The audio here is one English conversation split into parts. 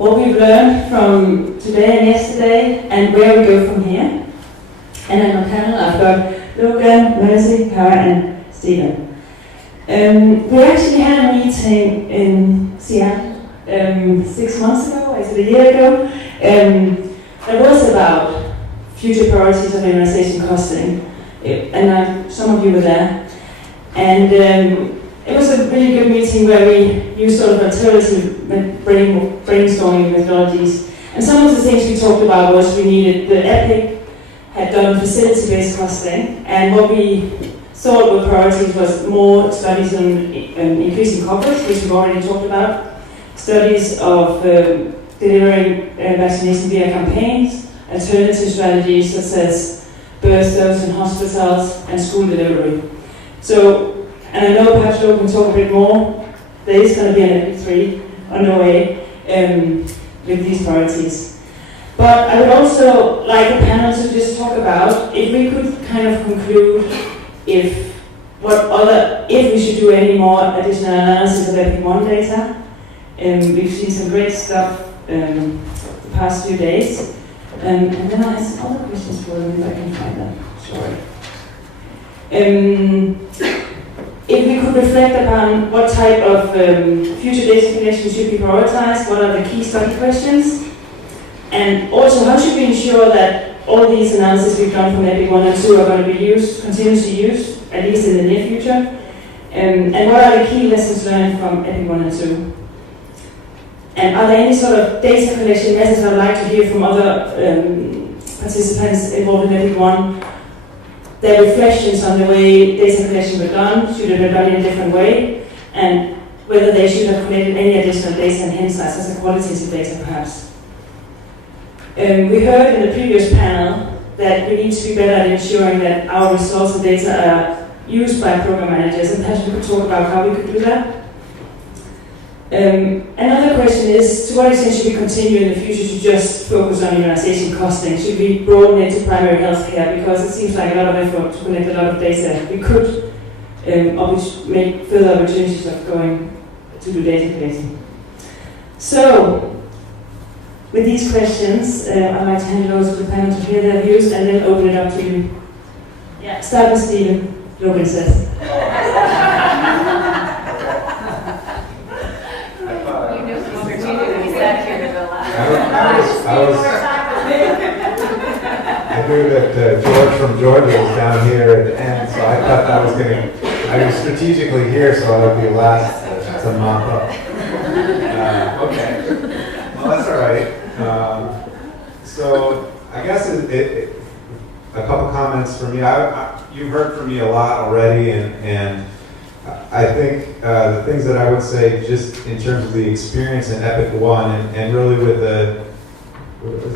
what we've learned from today and yesterday, and where we go from here. And on the panel, I've got Logan, Mercy, Cara, and Stephen. We actually had a meeting in Seattle 6 months ago, is it a year ago? That was about future priorities of immunization costing, and some of you were there. And it was a really good meeting where we used sort of alternative brainstorming methodologies. And some of the things we talked about was we needed, the EPIC had done facility-based costing, and what we thought were priorities was more studies on increasing coverage, which we've already talked about, studies of delivering vaccination via campaigns, alternative strategies such as birth dose in hospitals, and school delivery. So, and I know perhaps Logan can talk a bit more. There is going to be an EPIC 3 on the way with these priorities. But I would also like the panel to just talk about if we could kind of conclude if we should do any more additional analysis of EPIC 1 data. We've seen some great stuff the past few days. And then I have some other questions for them if I can find them. Sorry. If we could reflect upon what type of future data collection should be prioritized, what are the key study questions, and also how should we ensure that all these analyses we've done from EPIC 1 and 2 are going to be used, continuously used, at least in the near future, and what are the key lessons learned from EPIC 1 and 2? And are there any sort of data collection methods I'd like to hear from other participants involved in EPIC 1? Their reflections on the way data collection were done, should it have been done in a different way, and whether they should have collected any additional data and insights as a qualitative data perhaps. We heard in the previous panel that we need to be better at ensuring that our results and data are used by program managers, and perhaps we could talk about how we could do that. Another question is, to what extent should we continue in the future to just focus on immunization costing? Should we broaden it to primary health care? Because it seems like a lot of effort to collect a lot of data. We could make further opportunities of going to do data collecting. So, with these questions, I'd like to hand it over to the panel to hear their views and then open it up to you. Yeah, start with Stephen, Logan says. I knew that George from Georgia was down here at the end, so I thought I was strategically here so I would be last to mop up. Okay, well that's all right. So I guess a couple comments from me. You've heard from me a lot already, and I think the things that I would say just in terms of the experience in EPIC 1 and really with the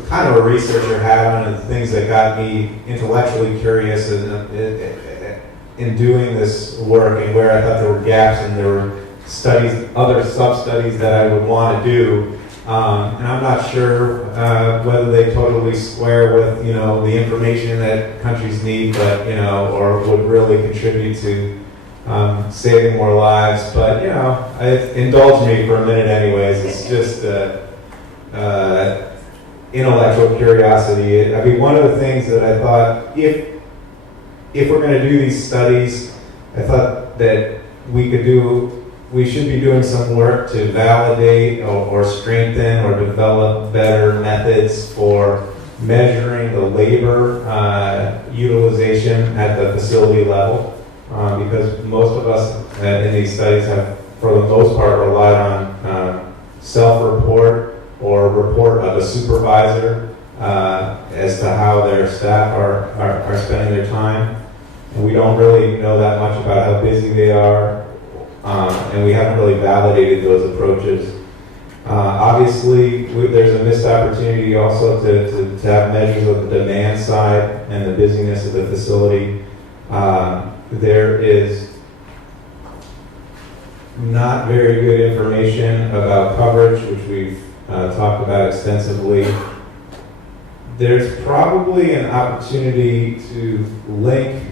kind of a researcher hat on and the things that got me intellectually curious in doing this work and where I thought there were gaps and there were studies, other sub-studies that I would want to do. And I'm not sure whether they totally square with, the information that countries need, but, or would really contribute to saving more lives. But, indulge me for a minute anyways. It's just intellectual curiosity. I mean, one of the things that I thought, if we're going to do these studies, I thought that we should be doing some work to validate or strengthen or develop better methods for measuring the labor utilization at the facility level, because most of us in these studies have, for the most part, relied on self-report or report of a supervisor as to how their staff are spending their time. And we don't really know that much about how busy they are, and we haven't really validated those approaches. Obviously, there's a missed opportunity also to have measures of the demand side and the busyness of the facility. There is not very good information about coverage, which we've talked about extensively. There's probably an opportunity to link,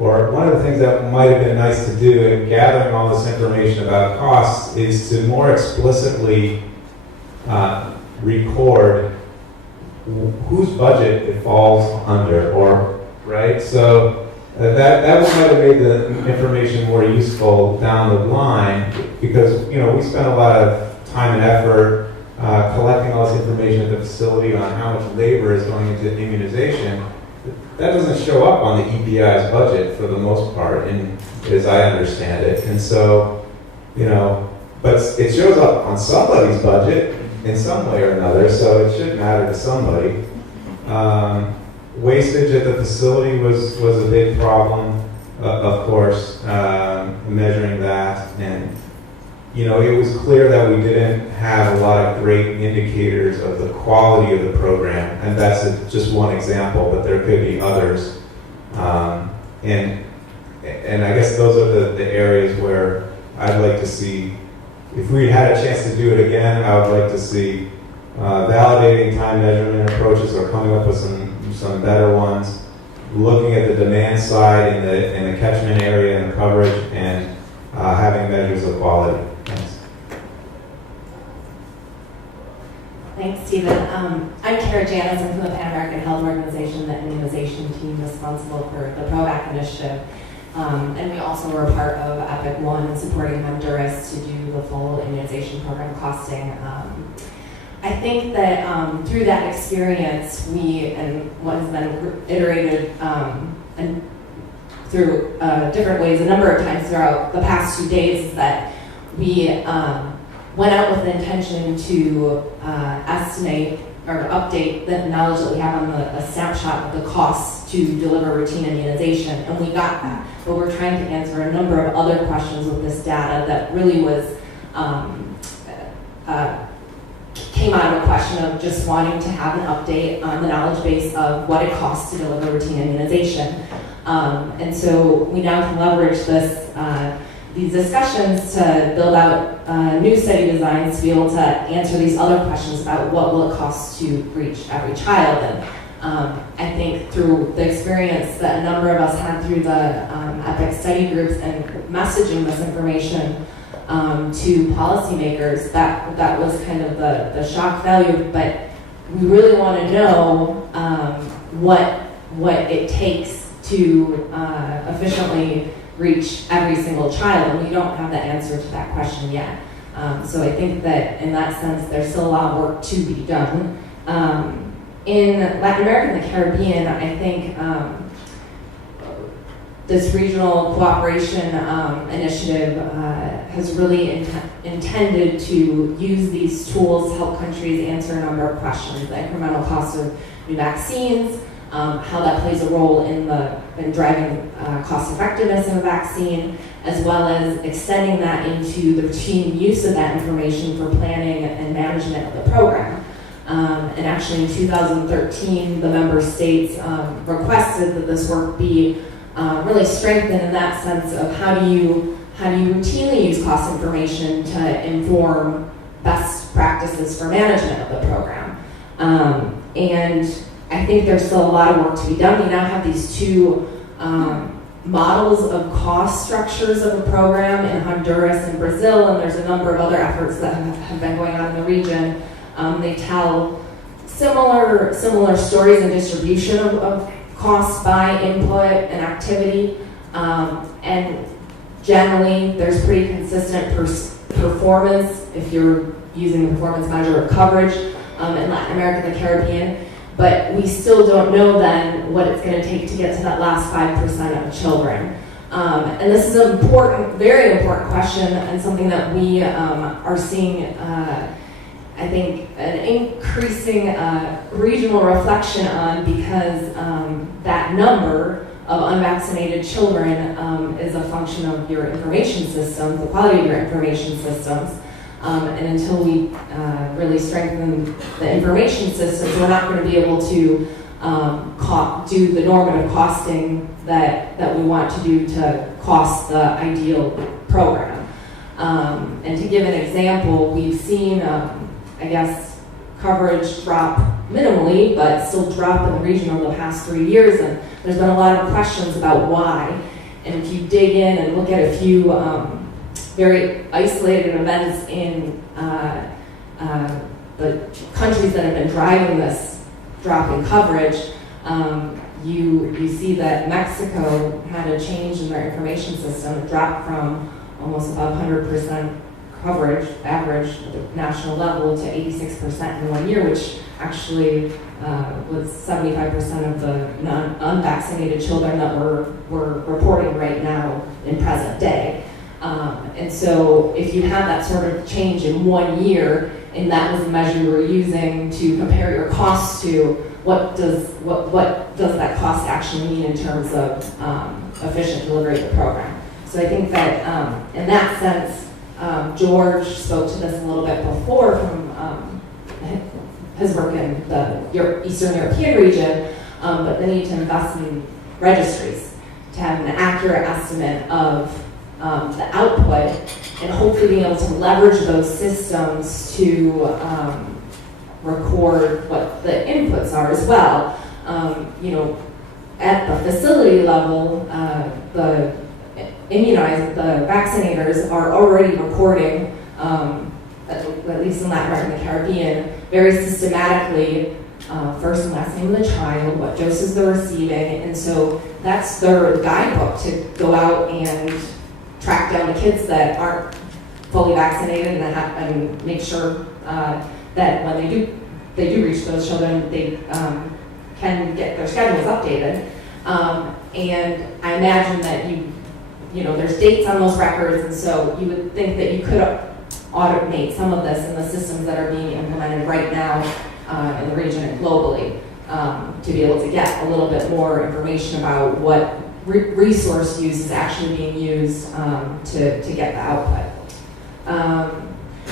or one of the things that might have been nice to do in gathering all this information about costs is to more explicitly record whose budget it falls under, or right? So that might have made the information more useful down the line, because we spent a lot of time and effort collecting all this information at the facility on how much labor is going into immunization. That doesn't show up on the EPI's budget for the most part, as I understand it. And so, but it shows up on somebody's budget in some way or another, so it should matter to somebody. Wastage at the facility was a big problem, of course, measuring that. And, it was clear that we didn't have a lot of great indicators of the quality of the program. And that's just one example, but there could be others. And I guess those are the areas where I'd like to see, if we had a chance to do it again, I would like to see validating time measurement approaches, or coming up with some better ones, looking at the demand side in the catchment area and the coverage, and having measures of quality. Thanks. Thanks, Stephen. I'm Cara, Janusz. I'm from the Pan American Health Organization, the immunization team responsible for the PROVAC initiative. And we also were part of EPIC 1 and supporting Honduras to do the full immunization program costing. I think that through that experience, and what has been iterated and through different ways a number of times throughout the past 2 days, is that we went out with the intention to estimate or update the knowledge that we have on a snapshot of the costs to deliver routine immunization, and we got that. But we're trying to answer a number of other questions with this data that really was came out of a question of just wanting to have an update on the knowledge base of what it costs to deliver routine immunization. And so we now can leverage these discussions to build out new study designs to be able to answer these other questions about what will it cost to reach every child. And I think through the experience that a number of us had through the EPIC study groups and messaging this information to policymakers, that was kind of the shock value. But we really want to know what it takes to efficiently reach every single child, and we don't have the answer to that question yet. So I think that in that sense, there's still a lot of work to be done. In Latin America and the Caribbean, I think this regional cooperation initiative has really intended to use these tools to help countries answer a number of questions: the incremental cost of new vaccines, how that plays a role in driving cost effectiveness of a vaccine, as well as extending that into the routine use of that information for planning and management of the program. And actually in 2013, the member states requested that this work be really strengthened in that sense of how do you routinely use cost information to inform best practices for management of the program. And I think there's still a lot of work to be done. We now have these two models of cost structures of the program in Honduras and Brazil, and there's a number of other efforts that have been going on in the region. They tell similar stories and distribution of costs by input and activity, and generally there's pretty consistent performance if you're using the performance measure of coverage in Latin America and the Caribbean. But we still don't know then what it's going to take to get to that last 5% of children. And this is an important, very important question, and something that we are seeing, I think, an increasing regional reflection on, because that number of unvaccinated children is a function of your information systems, the quality of your information systems. And until we really strengthen the information systems, we're not going to be able to do the normative costing that we want to do to cost the ideal program. And to give an example, we've seen, I guess, coverage drop minimally, but still drop in the region over the past 3 years, and there's been a lot of questions about why. And if you dig in and look at a few very isolated events in the the countries that have been driving this drop in coverage, you see that Mexico had a change in their information system. It dropped from almost above 100% coverage, average at the national level, to 86% in 1 year, which actually was 75% of the unvaccinated children that we're reporting right now in present day. And so if you have that sort of change in 1 year, and that was the measure you were using to compare your costs to, what does that cost actually mean in terms of efficient delivery of the program? So I think that in that sense, George spoke to this a little bit before from his work in the Eastern European region, but the need to invest in registries to have an accurate estimate of the output, and hopefully being able to leverage those systems to record what the inputs are as well. At the facility level, the vaccinators are already recording, at least in Latin America and the Caribbean, very systematically, first and last name of the child, what doses they're receiving, and so that's their guidebook to go out and track down the kids that aren't fully vaccinated and make sure that when they do reach those children, they can get their schedules updated. And I imagine that there's dates on those records, and so you would think that you could automate some of this in the systems that are being implemented right now in the region and globally, to be able to get a little bit more information about what resource use is actually being used to get the output. And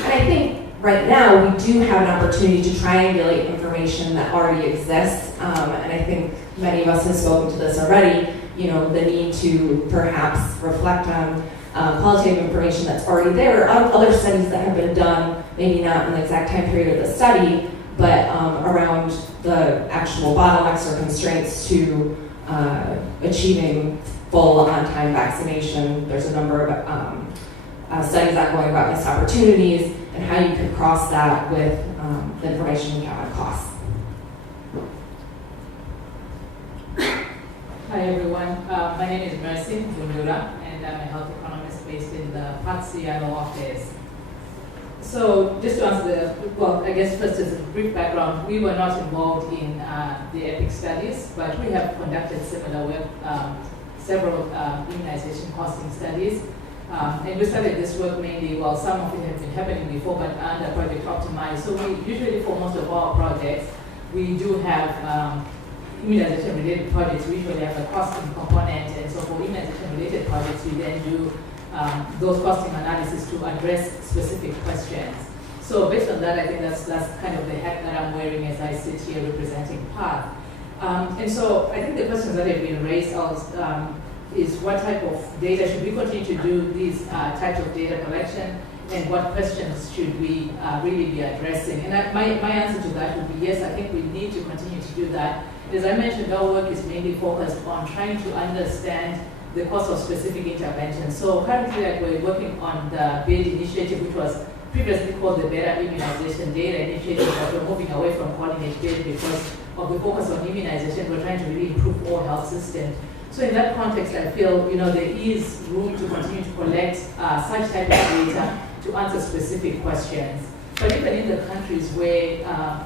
I think right now we do have an opportunity to triangulate information that already exists, and I think many of us have spoken to this already, the need to perhaps reflect on qualitative information that's already there, other studies that have been done, maybe not in the exact time period of the study, but around the actual bottlenecks or constraints to achieving full on-time vaccination. There's a number of studies ongoing about missed opportunities and how you can cross that with the information you have on costs. Hi everyone, my name is Mvundura, and I'm a health economist based in the Seattle office. So just to answer I guess first as a brief background, we were not involved in the EPIC studies, but we have conducted similar work, several immunization costing studies. And we started this work mainly, some of it had been happening before, but under Project Optimize. So we usually, for most of our projects, we do have immunization-related projects. We usually have a costing component, and so for immunization-related projects, we then do those costing analysis to address specific questions. So based on that, I think that's kind of the hat that I'm wearing as I sit here representing PATH. And so I think the questions that have been raised is what type of data should we continue to do these types of data collection, and what questions should we really be addressing? And my answer to that would be yes, I think we need to continue to do that. As I mentioned, our work is mainly focused on trying to understand the cost of specific interventions. So currently, we're working on the BID initiative, which was previously called the Better Immunization Data Initiative, but we're moving away from calling it BID because of the focus on immunization. We're trying to really improve all health systems. So in that context, I feel there is room to continue to collect such type of data to answer specific questions. But even in the countries where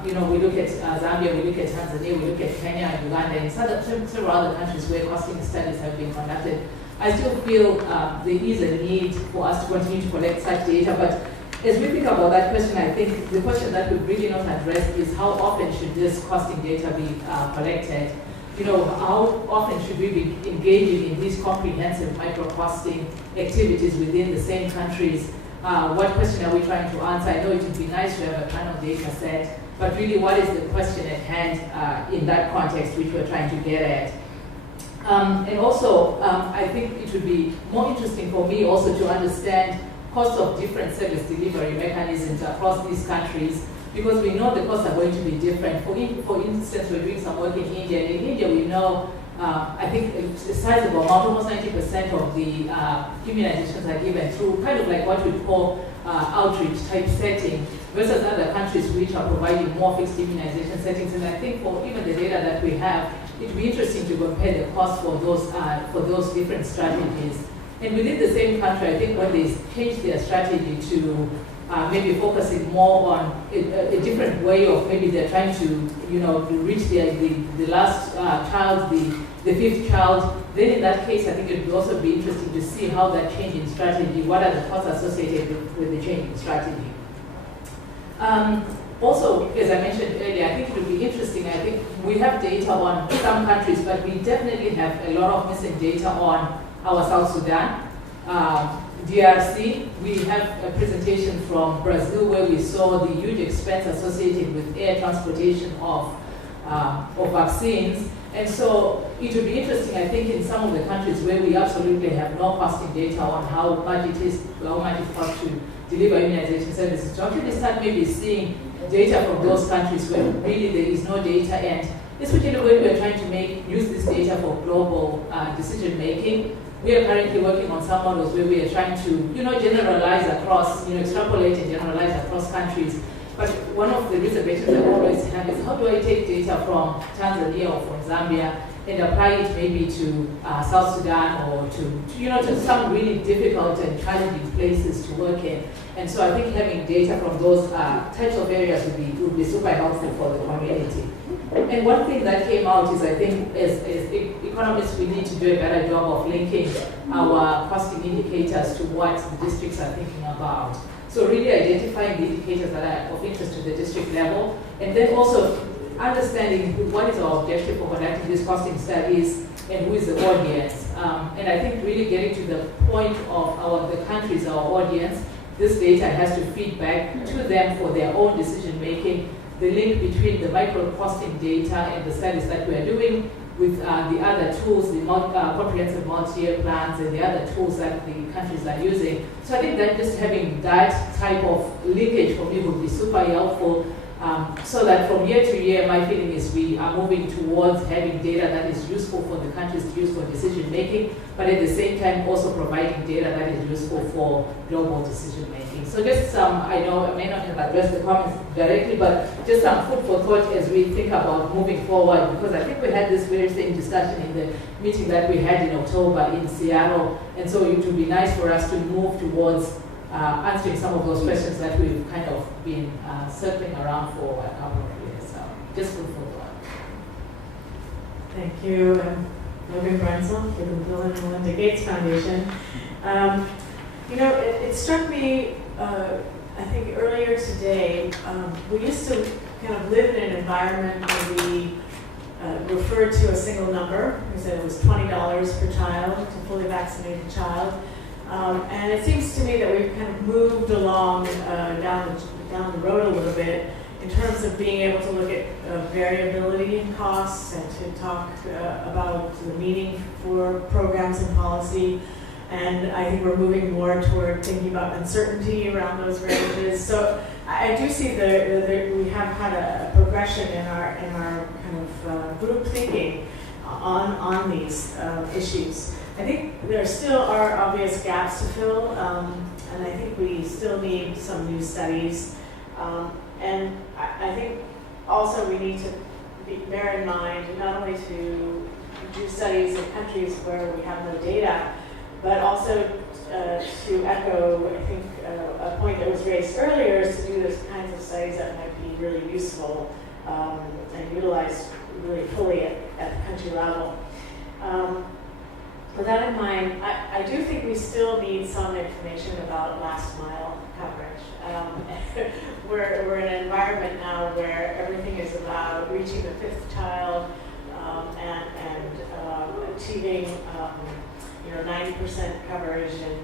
we look at Zambia, we look at Tanzania, we look at Kenya and Uganda, and several other countries where costing studies have been conducted, I still feel there is a need for us to continue to collect such data. But as we think about that question, I think the question that we've really not addressed is how often should this costing data be collected? How often should we be engaging in these comprehensive micro-costing activities within the same countries? What question are we trying to answer? I know it would be nice to have a kind of data set, but really what is the question at hand in that context which we're trying to get at? And also, I think it would be more interesting for me also to understand cost of different service delivery mechanisms across these countries, because we know the costs are going to be different. For instance, we're doing some work in India. In India, we know, I think a sizable amount, almost 90% of the immunizations are given through kind of like what we call outreach type setting. versus other countries which are providing more fixed immunization settings. And I think for even the data that we have, it would be interesting to compare the cost for those different strategies. And within the same country, I think when they changed their strategy to maybe focusing more on a different way of maybe they're trying to, to reach the last child, the fifth child, then in that case, I think it would also be interesting to see how that change in strategy, what are the costs associated with the change in strategy. Also, as I mentioned earlier, I think it would be interesting. I think we have data on some countries, but we definitely have a lot of missing data on our South Sudan, DRC. We have a presentation from Brazil where we saw the huge expense associated with air transportation of vaccines. And so it would be interesting, I think, in some of the countries where we absolutely have no costing data on how much it costs to deliver immunization services, to actually start maybe seeing data from those countries where really there is no data, and especially when we're trying to use this data for global decision making. We are currently working on some models where we are trying to, generalize across, extrapolate and generalize across countries. But one of the reservations I always have is how do I take data from Tanzania or from Zambia and apply it maybe to South Sudan or to some really difficult and challenging places to work in. And so I think having data from those types of areas would be super helpful for the community. And one thing that came out is, I think, as economists, we need to do a better job of linking our costing indicators to what the districts are thinking about. So really identifying the indicators that are of interest to the district level, and then also understanding what is our objective for conducting these costing studies and who is the audience. And I think really getting to the point of the countries, our audience, this data has to feed back to them for their own decision making. The link between the micro costing data and the studies that we are doing with the other tools, the comprehensive multi-year plans and the other tools that the countries are using. So I think that just having that type of linkage for me would be super helpful, so that from year to year, my feeling is we are moving towards having data that is useful for the countries to use for decision making, but at the same time also providing data that is useful for global decision making. So just some, I know I may not have addressed the comments directly, but just some food for thought as we think about moving forward, because I think we had this very same discussion in the meeting that we had in October in Seattle, and so it would be nice for us to move towards answering some of those questions that we've kind of been circling around for a couple of years. So just food for thought. Thank you, Logan Brenzel for the Bill and Melinda Gates Foundation. It struck me, I think earlier today, we used to kind of live in an environment where we referred to a single number. We said it was $20 per child to fully vaccinate a child. And it seems to me that we've kind of moved along down the road a little bit in terms of being able to look at variability in costs and to talk about the meaning for programs and policy. And I think we're moving more toward thinking about uncertainty around those ranges. So I do see we have had a progression in our kind of group thinking on these issues. I think there still are obvious gaps to fill, and I think we still need some new studies. And I think also we need to bear in mind not only to do studies in countries where we have no data, but also to echo, I think, a point that was raised earlier, is to do those kinds of studies that might be really useful and utilized really fully at the country level. With that in mind, I do think we still need some information about last mile coverage. We're in an environment now where everything is about reaching the fifth child and achieving 90% coverage in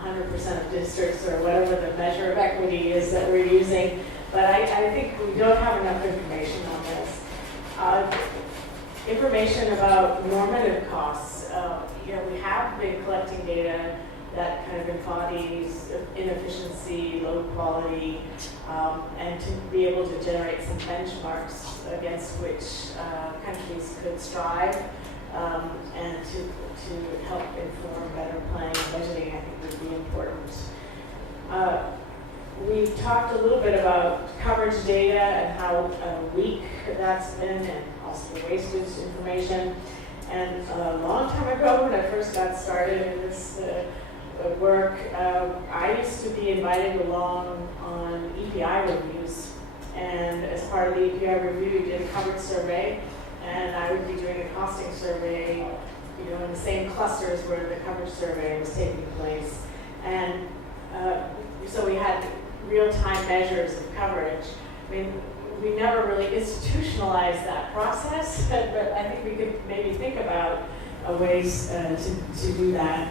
100% of districts, or whatever the measure of equity is that we're using. But I think we don't have enough information on this. Information about normative costs. We have been collecting data that kind of embodies inefficiency, low quality, and to be able to generate some benchmarks against which countries could strive, and to help inform better planning and budgeting, I think would be important. we talked a little bit about coverage data and how weak that's been, and also the wastage information. And a long time ago, when I first got started in this work, I used to be invited along on EPI reviews. And as part of the EPI review, we did a coverage survey, and I would be doing a costing survey, you know, in the same clusters where the coverage survey was taking place. And so we had real-time measures of coverage. I mean, we never really institutionalized that process, but I think we could maybe think about ways to do that.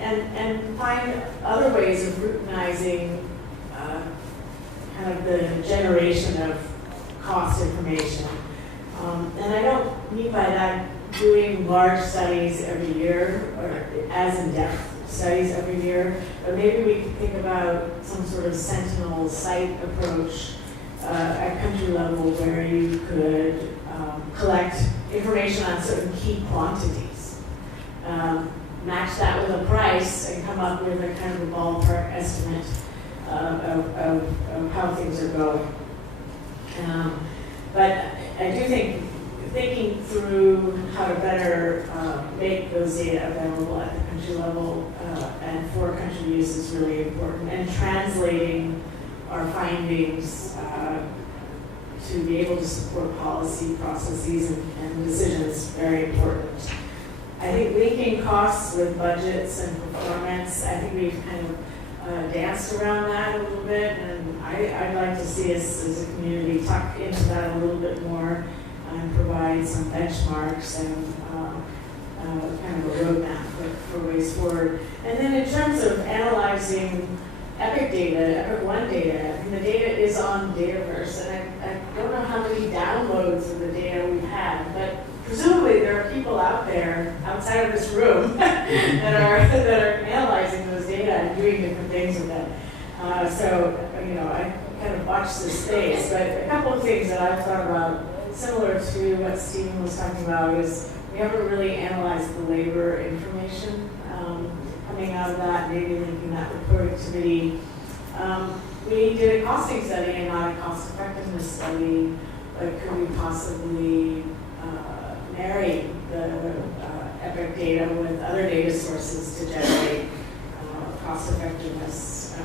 And find other ways of routinizing kind of the generation of cost information. And I don't mean by that doing large studies every year or as in-depth studies every year, but maybe we could think about some sort of sentinel site approach at country level where you could collect information on certain key quantities, match that with a price, and come up with a kind of a ballpark estimate of how things are going. But I do think thinking through how to better make those data available at the country level and for country use is really important, and translating our findings to be able to support policy processes and decisions is very important. I think linking costs with budgets and performance, I think we've kind of danced around that a little bit, and I'd like to see us as a community tuck into that a little bit more and provide some benchmarks and kind of a roadmap for ways forward. And then in terms of analyzing EPIC data, EPIC1 data, I mean, the data is on Dataverse, and I don't know how many downloads of the data we've had, but presumably there are people out there outside of this room that are analyzing those data and doing different things with them. So, you know, I kind of watch this space, but a couple of things that I've thought about, similar to what Stephen was talking about, is we haven't really analyzed the labor information coming out of that, maybe linking that with productivity. We did a costing study and not a cost effectiveness study, but could we possibly marry the EPIC data with other data sources to generate cost effectiveness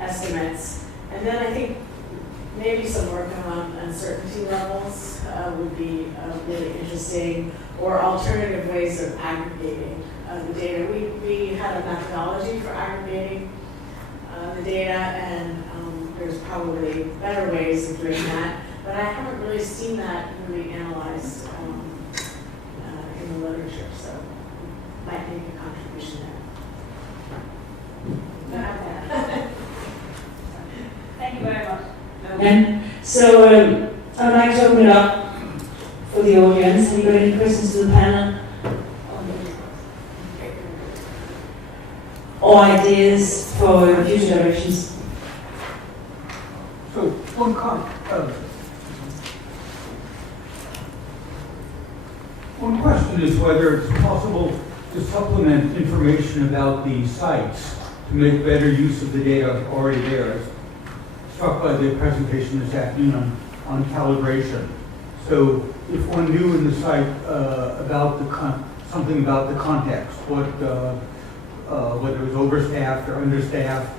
estimates? And then I think maybe some work on uncertainty levels would be really interesting, or alternative ways of aggregating the data. We had a methodology for aggregating the data, and there's probably better ways of doing that, but I haven't really seen that really analyzed in the literature, so might make a contribution there. Thank you very much. And so I'd like to open it up for the audience. Have you got any questions to the panel? Or ideas for future directions? So one question is whether it's possible to supplement information about the sites to make better use of the data already there. I was struck by the presentation this afternoon on calibration. So if one knew in the site about something about the context, whether it was overstaffed or understaffed,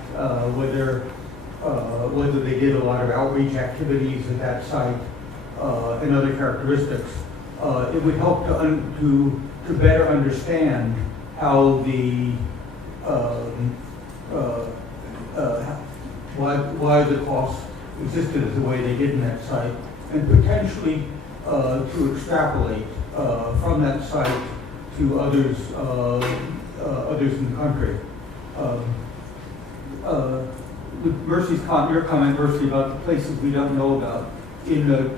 whether they did a lot of outreach activities at that site, and other characteristics, it would help to better understand how the why the costs existed the way they did in that site, and potentially to extrapolate from that site to others in the country. With Mercy's your comment, Mercy, about the places we don't know about, in the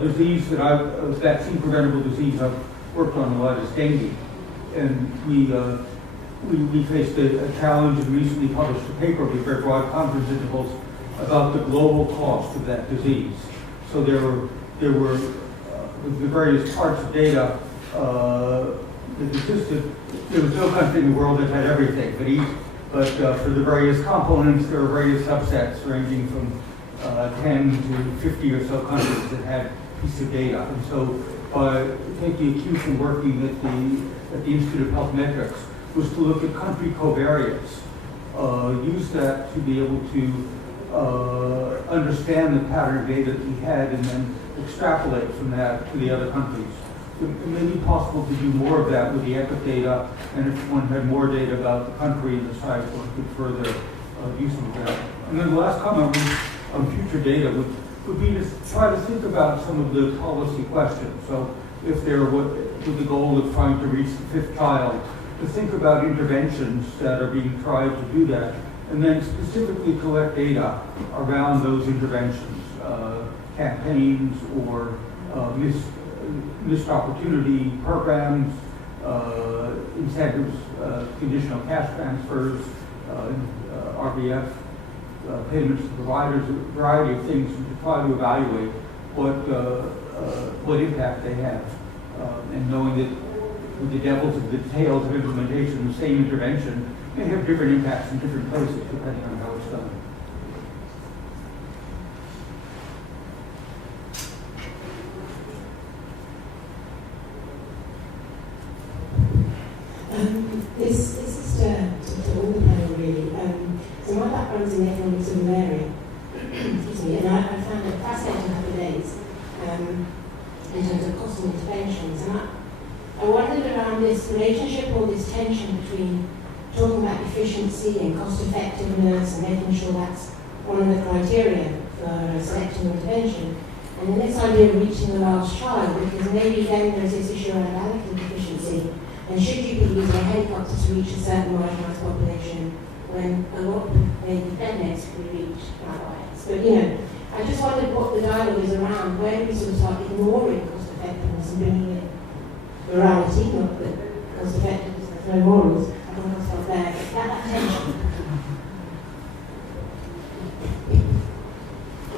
disease vaccine preventable disease I've worked on a lot is dengue, and we faced a challenge and recently published a paper with very broad confidence intervals about the global cost of that disease. So there were the various parts of data that existed. There was no country in the world that had everything, but But for the various components, there are various subsets ranging from 10 to 50 or so countries that had pieces of data. And so taking a cue from working at the Institute of Health Metrics was to look at country covariates, use that to be able to understand the pattern of data that we had and then extrapolate from that to the other countries. It may be possible to do more of that with the EPIC data, and if one had more data about the country and the site, one could further use of that. And then the last comment on future data would be to try to think about some of the policy questions. So if there with the goal of trying to reach the 5th child, to think about interventions that are being tried to do that, and then specifically collect data around those interventions, campaigns or missed opportunity programs, incentives, conditional cash transfers, RBF, payments to providers, a variety of things to try to evaluate what impact they have. And knowing that with the devils of the details of implementation, the same intervention may have different impacts in different places depending on how it's done. This is to all the panel really. So my background's in economics of malaria, excuse me, and I found it fascinating a couple of days in terms of cost and interventions. And I wondered around this relationship or this tension between talking about efficiency and cost effectiveness and making sure that's one of the criteria for selecting an intervention. And then this idea of reaching the last child, because maybe then there's this issue around allocating efficiency. And should you be using a helicopter to reach a certain marginalised population when a lot of maybe deadness could be reached that way? But I just wondered what the dialogue is around, where we sort of start ignoring cost effectiveness and bringing in morality, not that cost effectiveness has no morals. I don't want to stop there, but that tension.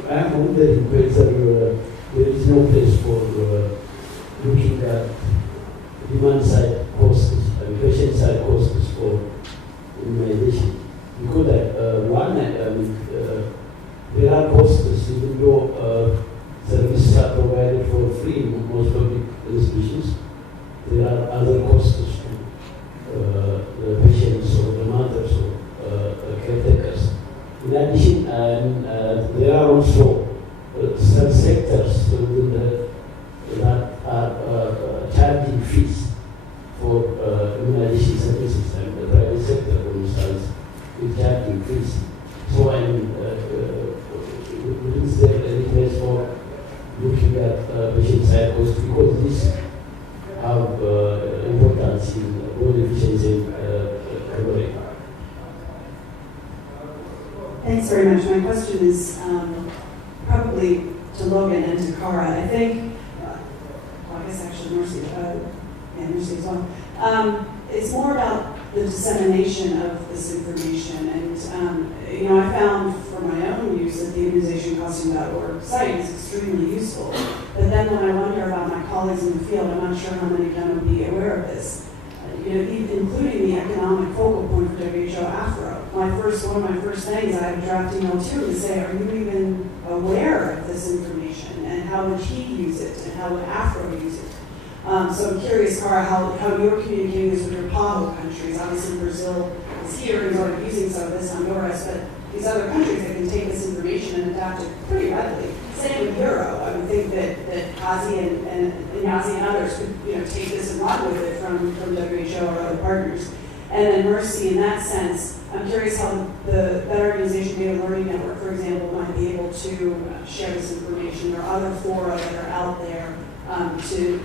I'm wondering whether there is no place for looking at demand side costs and patient side costs for immunization. Because there are costs even though services are provided for free in most public institutions. There are other costs to the patients or the mothers or caretakers. In addition, there are also some sectors that are charging fees for immunization services, and the private sector, for instance, is charging fees. So, is there any place for looking at patient side costs, because this have importance in both efficiency and recovery? Thanks very much. My question is probably to Logan and to Cara. I think, well, I guess actually Mercy as well. It's more about the dissemination of this information. And, I found for my own use that the immunizationcosting.org site is extremely useful. But then when I wonder about my colleagues in the field, I'm not sure how many of them would be aware of this. Including the economic focal point for WHO Afro. One of my first things, I had a draft email to him to say, are you even aware of this information? And how would he use it? And how would Afro use it? So I'm curious, Cara, how you're communicating this with your PAHO countries. Obviously Brazil is here and is already using some of this, Honduras, but these other countries that can take this information and adapt it pretty readily. Same with Euro. I would think that Kazi and Yazi and others could take this and run with it from WHO or other partners. And then Mercy, in that sense, I'm curious how the Better Organization Data Learning Network, for example, might be able to share this information, or other fora that are out there to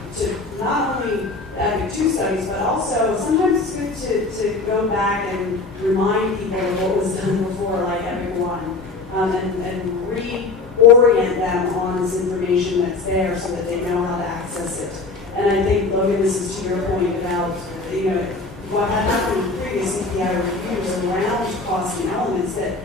not only EPIC2 studies, but also sometimes it's good to go back and remind people of what was done before, like EPIC1, and reorient them on this information that's there so that they know how to access it. And I think, Logan, this is to your point about, what had happened in previous CPI reviews around costing elements, that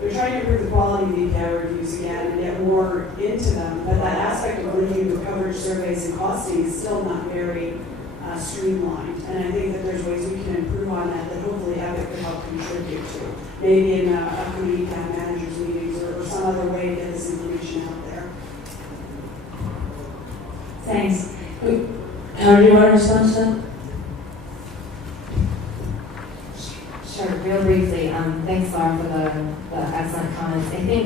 they're trying to improve the quality of the EPI reviews again and get more into them, but that aspect of linking with coverage surveys and costing is still not very streamlined. And I think that there's ways we can improve on that hopefully Epic could help contribute to. Maybe in upcoming account managers meetings or some other way to get this information out there. Thanks. How do you want to respond to that? Sure, real briefly. Thanks, Laura, for the excellent comments. I think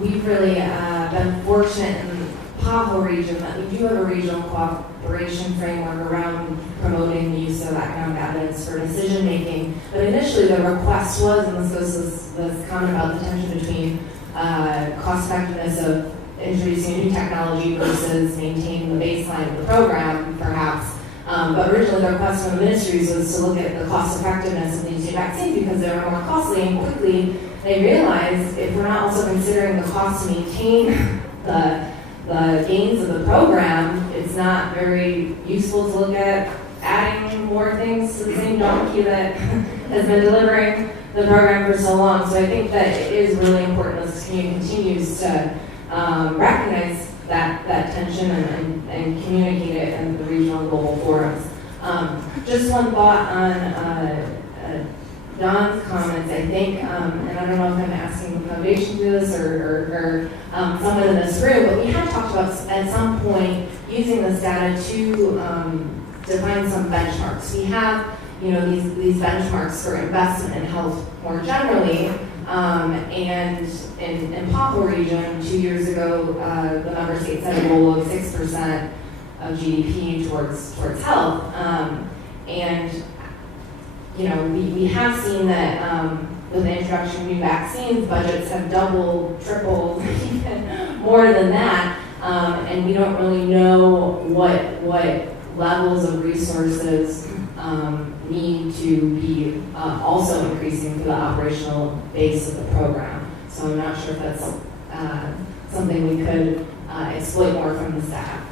we've really been fortunate in the PAHO region that we do have a regional cooperation framework around promoting the use of economic evidence for decision making. But initially the request was, and this goes to this comment about the tension between cost effectiveness of introducing a new technology versus maintaining the baseline of the program, perhaps. But originally the request from the ministries was to look at the cost effectiveness of these new vaccines because they were more costly, and quickly they realized if we're not also considering the cost to maintain the gains of the program, it's not very useful to look at adding more things to the same donkey that has been delivering the program for so long. So I think that it is really important as the community continues to recognize that tension and communicate it in the regional and global forums. Just one thought on Don's comments, I think, and I don't know if I'm asking the foundation to do this or someone in this room, but we had talked about at some point using this data to define some benchmarks. We have, these benchmarks for investment in health more generally, and in PAHO region 2 years ago, the member state set a goal of 6% of GDP towards health, and we have seen that with the introduction of new vaccines, budgets have doubled, tripled, even more than that, and we don't really know what levels of resources need to be also increasing for the operational base of the program. So I'm not sure if that's something we could exploit more from the staff.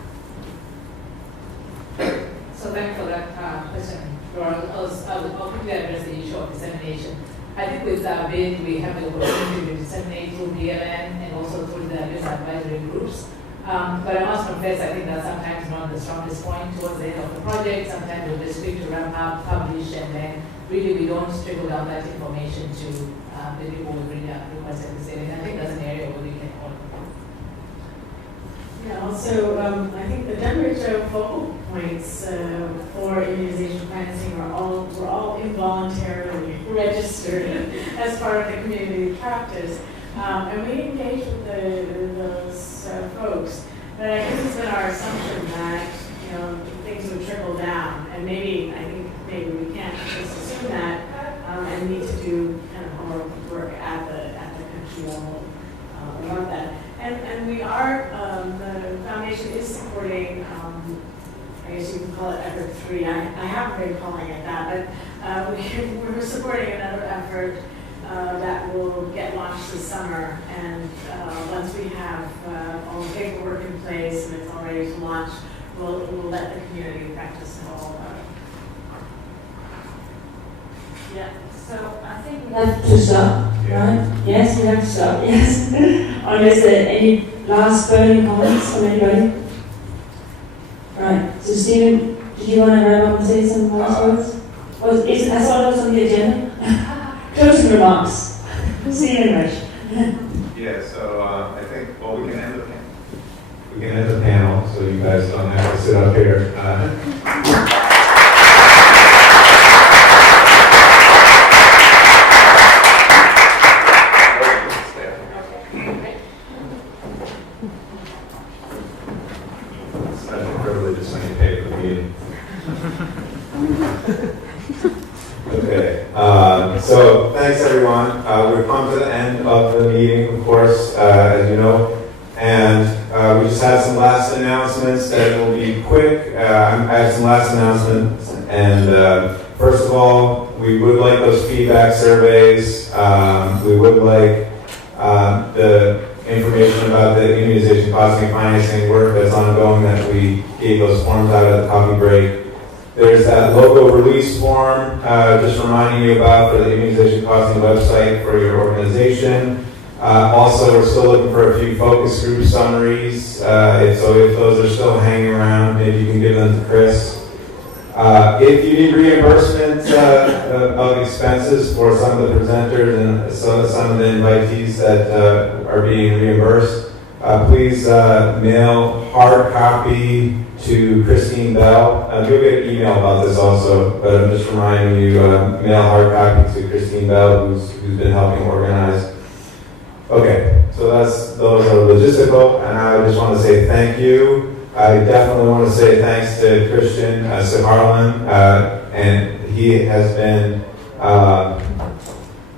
So thanks for that question. I'll quickly address the issue of dissemination. I think with BID, we have the opportunity to disseminate through BLN and also through the news advisory groups. But I must confess, I think that's sometimes not the strongest point towards the end of the project. Sometimes we'll just quick to ramp up, publish, and then really we don't trickle down that information to the people who bring up requests at the state. I think that's an area where we can all. Yeah, also, I think the WHO focal points for immunization financing were all involuntarily registered as part of the community practice. And we engage with those folks. But I guess it's been our assumption that things would trickle down, and maybe we can't just assume that, and need to do kind of more work at the country level around that. And we are the foundation is supporting. I guess you can call it effort 3. I haven't been calling it that, but we're supporting another effort that will get launched this summer. And once we have all the paperwork in place and it's all ready to launch, we'll let the community practice know all about it. Yeah. So I think we have to stop, right? Yes, we have to stop. Yes. Unless there any last burning comments from anybody? Right. So Stephen, did you want to wrap up and say some last words? I saw that was on the agenda. Closing remarks. See you in Resch. Yeah, so I think, we can end the panel, so you guys don't have to sit up here. Special privilege is when you pay for the meeting. Okay, so thanks everyone. We've come to the end of the meeting, of course, as you know, and we just have some last announcements that will be quick. I have some last announcements, and first of all, we would like those feedback surveys. We would like the information about the immunization costing and financing work that's ongoing that we gave those forms out at the coffee break. There's that logo release form, just reminding you about for the immunization costing website for your organization. Also, we're still looking for a few focus group summaries. If those are still hanging around, maybe you can give them to Chris. If you need reimbursement of expenses for some of the presenters and some of the invitees that are being reimbursed, please mail hard copy to Christine Bell. You'll get an email about this also, but I'm just reminding you, mail hard copy to Christine Bell, who's been helping organize. Okay, so those are logistical, and I just want to say thank you. I definitely want to say thanks to Christian Saharlan, and he has been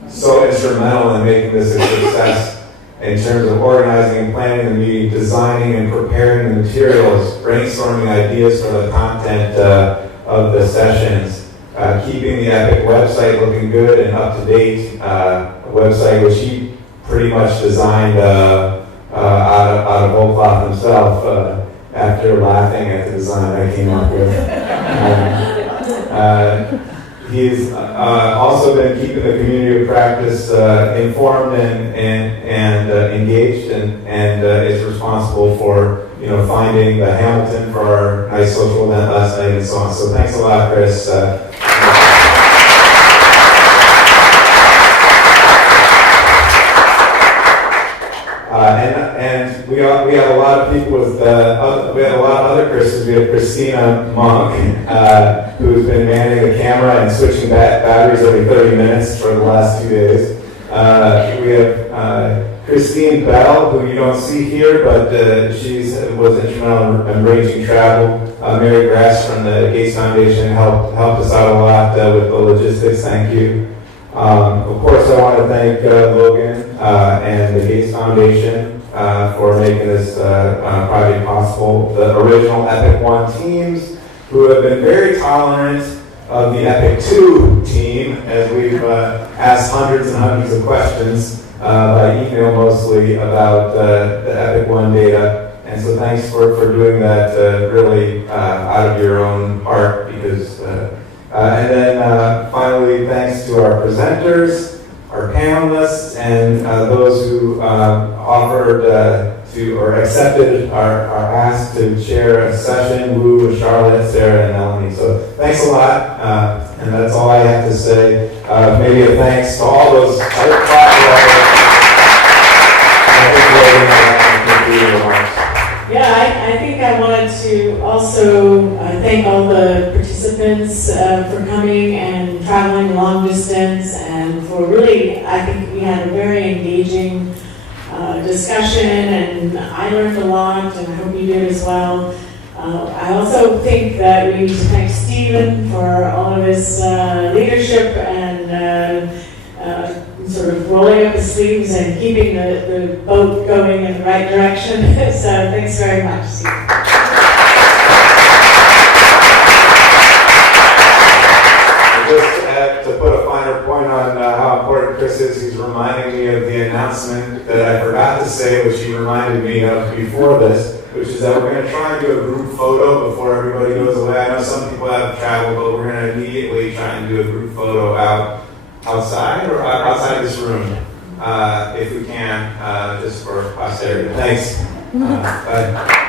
so instrumental in making this a success in terms of organizing and planning the meeting, designing and preparing the materials, brainstorming ideas for the content of the sessions, keeping the EPIC website looking good and up to date, a website which he pretty much designed out of whole cloth himself. After laughing at the design I came up with. He's also been keeping the community of practice informed and engaged, and is responsible for finding the Hamilton for our nice social event last night and so on. So thanks a lot, Chris. And we have a lot of people with, we have a lot of other Chris's. We have Christina Monk, who's been manning the camera and switching batteries every 30 minutes for the last 2 days. We have Christine Bell, who you don't see here, but she was instrumental in arranging travel. Mary Resch from the Gates Foundation helped us out a lot with the logistics. Thank you. Of course, I want to thank Logan and the Gates Foundation for making this project possible. The original EPIC 1 teams, who have been very tolerant of the EPIC 2 team, as we've asked hundreds and hundreds of questions by email mostly about the EPIC 1 data. And so thanks for doing that really out of your own heart, because and then finally, thanks to our presenters, our panelists, and those who offered to or accepted our ask to share a session, Wu, Charlotte, Sarah, and Melanie. So thanks a lot, and that's all I have to say. Maybe a thanks to all those other platforms. Yeah, I think I wanted to also thank all the participants for coming and traveling long distance, and for really, I think we had a very engaging discussion, and I learned a lot, and I hope you did as well. I also think that we need to thank Stephen for all of his leadership and sort of rolling up his sleeves and keeping the boat going in the right direction. So thanks very much, Stephen. Just to put a finer point on how important Chris is, he's reminding me of the announcement that I forgot to say, which he reminded me of before this, which is that we're going to try and do a group photo before everybody goes away. I know some people have traveled, but we're going to immediately try and do a group photo outside or outside this room, if we can, just for posterity. Thanks. Bye.